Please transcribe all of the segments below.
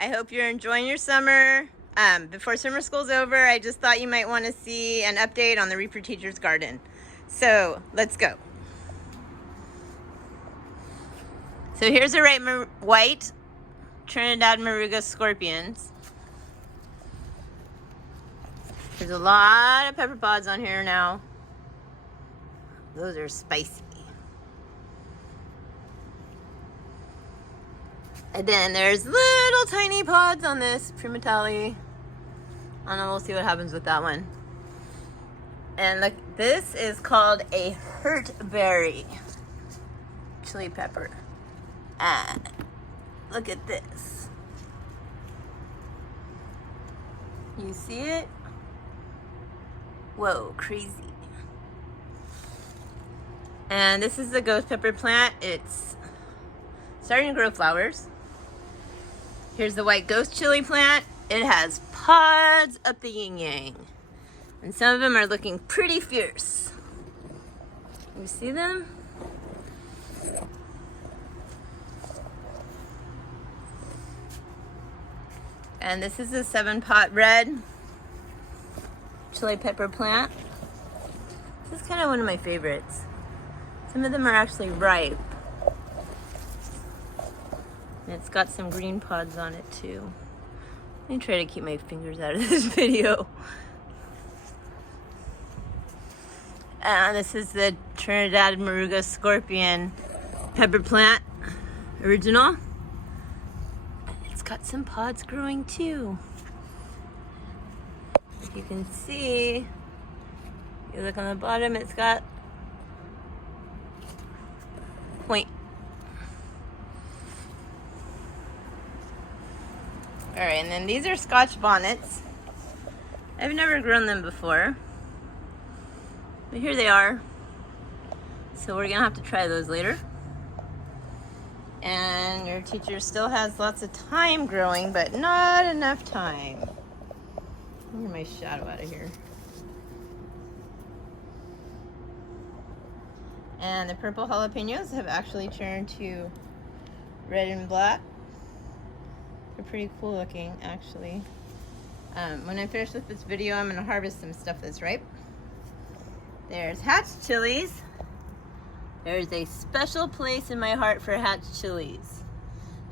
I hope you're enjoying your summer. Before summer school's over, I just thought you might want to see an update on the Reaper Teacher's Garden. So let's go. So here's the white Trinidad Moruga scorpions. There's a lot of pepper pods on here now. Those are spicy. And then there's little tiny pods on this Primatale. I don't know, we'll see what happens with that one. And look, this is called a hurtberry chili pepper. And look at this. You see it? Whoa, crazy. And this is the ghost pepper plant. It's starting to grow flowers. Here's the white ghost chili plant. It has pods up the yin yang. And some of them are looking pretty fierce. You see them? And this is a 7-pot red chili pepper plant. This is kind of one of my favorites. Some of them are actually ripe. And it's got some green pods on it too. Let me try to keep my fingers out of this video. And this is the Trinidad Moruga scorpion pepper plant, original. It's got some pods growing too. You can see, you look on the bottom, it's got point. All right, and then these are Scotch bonnets. I've never grown them before, but here they are. So we're gonna have to try those later. And your teacher still has lots of thyme growing, but not enough time. I'll get my shadow out of here. And the purple jalapenos have actually turned to red and black. They're pretty cool looking, actually. When I'm finished with this video, I'm gonna harvest some stuff that's ripe. There's hatch chilies. There's a special place in my heart for hatch chilies.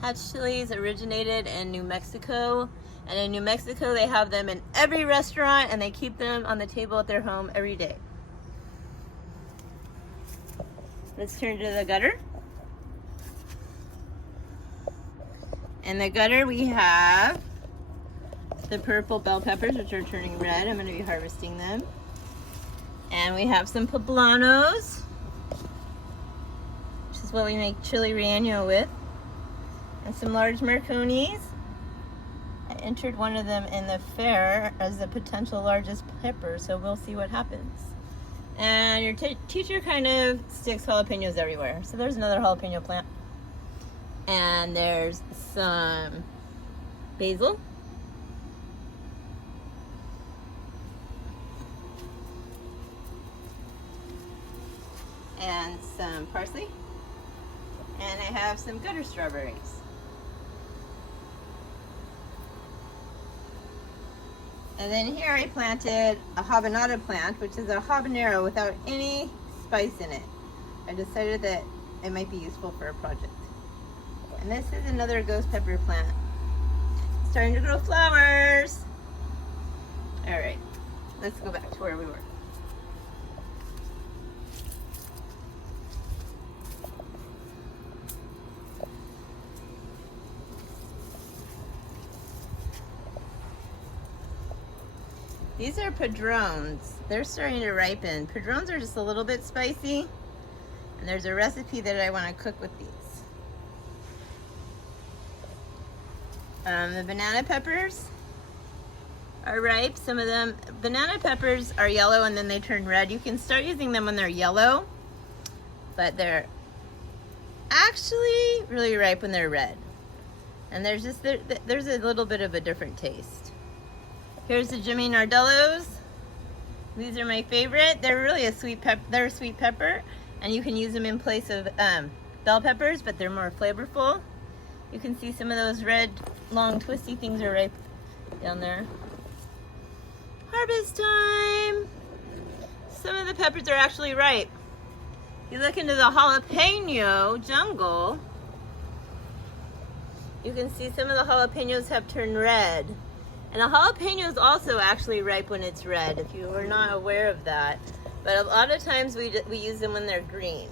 Hatch chilies originated in New Mexico. And in New Mexico, they have them in every restaurant and they keep them on the table at their home every day. Let's turn to the gutter. In the gutter, we have the purple bell peppers, which are turning red. I'm going to be harvesting them. And we have some poblanos, which is what we make chili relleno with. And some large Marconis. I entered one of them in the fair as the potential largest pepper, so we'll see what happens. And your teacher kind of sticks jalapenos everywhere. So there's another jalapeno plant. And there's some basil. And some parsley. And I have some gutter strawberries. And then here I planted a habanero plant, which is a habanero without any spice in it. I decided that it might be useful for a project. And this is another ghost pepper plant. It's starting to grow flowers. All right, let's go back to where we were. These are padrones. They're starting to ripen. Padrones are just a little bit spicy. And there's a recipe that I want to cook with these. The banana peppers are ripe. Some of them, banana peppers are yellow and then they turn red. You can start using them when they're yellow, but they're actually really ripe when they're red. And there's a little bit of a different taste. Here's the Jimmy Nardellos. These are my favorite. They're really they're a sweet pepper, and you can use them in place of bell peppers, but they're more flavorful. You can see some of those red long twisty things are ripe down there. Harvest time! Some of the peppers are actually ripe. You look into the jalapeno jungle, you can see some of the jalapenos have turned red. And the jalapeno is also actually ripe when it's red, if you were not aware of that. But a lot of times we use them when they're green.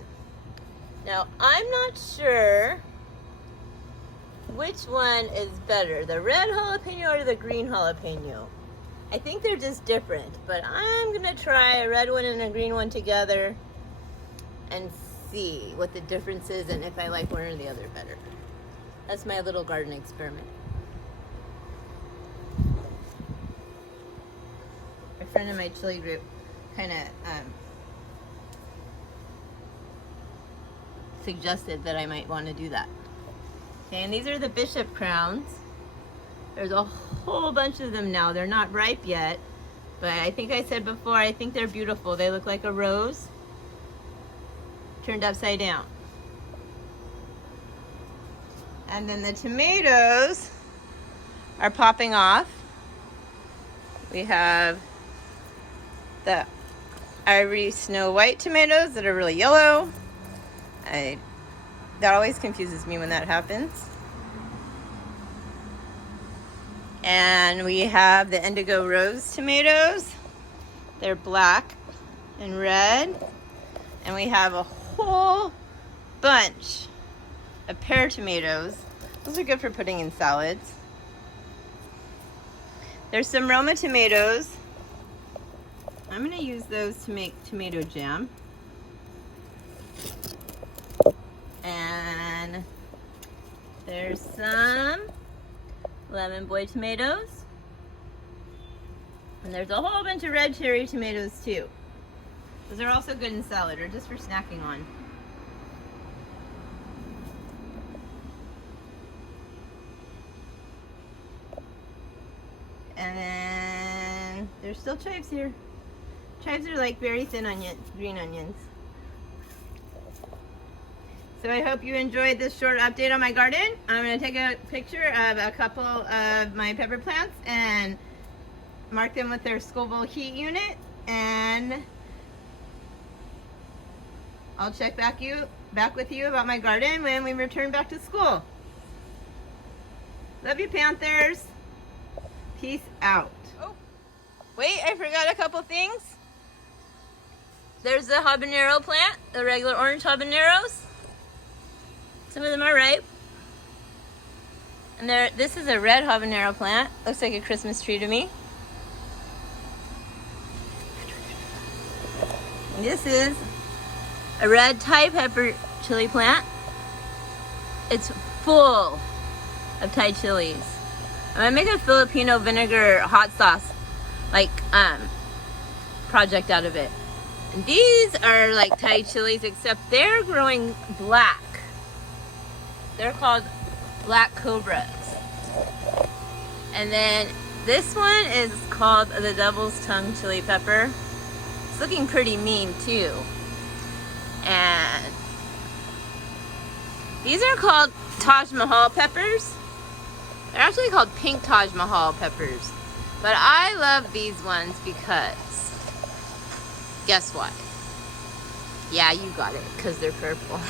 Now, I'm not sure which one is better, the red jalapeno or the green jalapeno. I think they're just different, but I'm gonna try a red one and a green one together and see what the difference is and if I like one or the other better. That's my little garden experiment. A friend in my chili group kind of suggested that I might want to do that. Okay, and these are the bishop crowns. There's a whole bunch of them now. They're not ripe yet, but I think I said before, I think they're beautiful. They look like a rose turned upside down. And then the tomatoes are popping off. We have the Ivory Snow White tomatoes that are really yellow. That always confuses me when that happens. And we have the Indigo Rose tomatoes. They're black and red. And we have a whole bunch of pear tomatoes. Those are good for putting in salads. There's some Roma tomatoes. I'm going to use those to make tomato jam. And there's some Lemon Boy tomatoes. And there's a whole bunch of red cherry tomatoes too. Those are also good in salad or just for snacking on. And then there's still chives here. Chives are like very thin onion, green onions. So I hope you enjoyed this short update on my garden. I'm going to take a picture of a couple of my pepper plants and mark them with their Scoville heat unit, and I'll check back with you about my garden when we return back to school. Love you, Panthers. Peace out. Oh, wait, I forgot a couple things. There's the habanero plant, the regular orange habaneros. Some of them are ripe. And this is a red habanero plant. Looks like a Christmas tree to me. And this is a red Thai pepper chili plant. It's full of Thai chilies. I'm gonna make a Filipino vinegar hot sauce project out of it. And these are like Thai chilies, except they're growing black. They're called black cobras. And then this one is called the Devil's Tongue chili pepper. It's looking pretty mean too. And these are called Taj Mahal peppers. They're actually called pink Taj Mahal peppers. But I love these ones because, guess what? Yeah, you got it, because they're purple.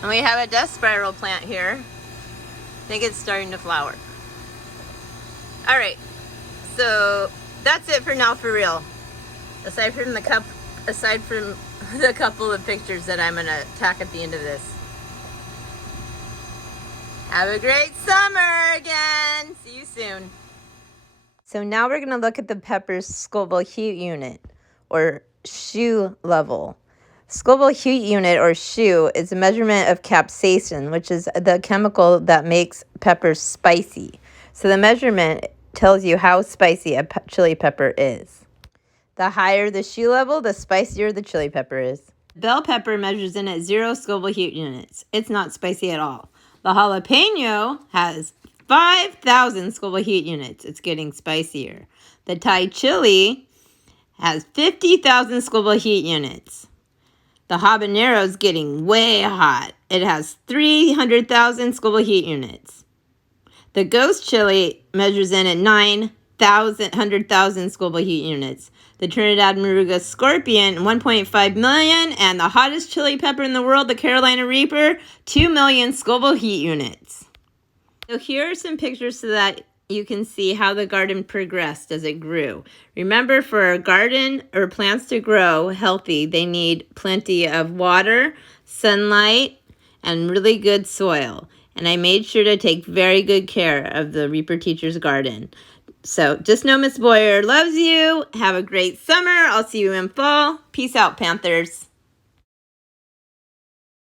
And we have a dust spiral plant here. I think it's starting to flower. All right, so that's it for now, for real. Aside from the couple of pictures that I'm gonna tack at the end of this. Have a great summer again. See you soon. So now we're gonna look at the pepper's Scoville heat unit, or SHU level. Scoville heat unit, or SHU, is a measurement of capsaicin, which is the chemical that makes peppers spicy. So the measurement tells you how spicy a chili pepper is. The higher the SHU level, the spicier the chili pepper is. Bell pepper measures in at 0 Scoville heat units. It's not spicy at all. The jalapeno has 5,000 Scoville heat units. It's getting spicier. The Thai chili has 50,000 Scoville heat units. The habanero is getting way hot. It has 300,000 Scoville heat units. The ghost chili measures in at 100,000 Scoville heat units. The Trinidad Moruga Scorpion, 1.5 million. And the hottest chili pepper in the world, the Carolina Reaper, 2 million Scoville heat units. So here are some pictures so that you can see how the garden progressed as it grew. Remember, for a garden or plants to grow healthy, they need plenty of water, sunlight, and really good soil. And I made sure to take very good care of the Reaper Teacher's garden. So just know Miss Boyer loves you. Have a great summer. I'll see you in fall. Peace out, Panthers.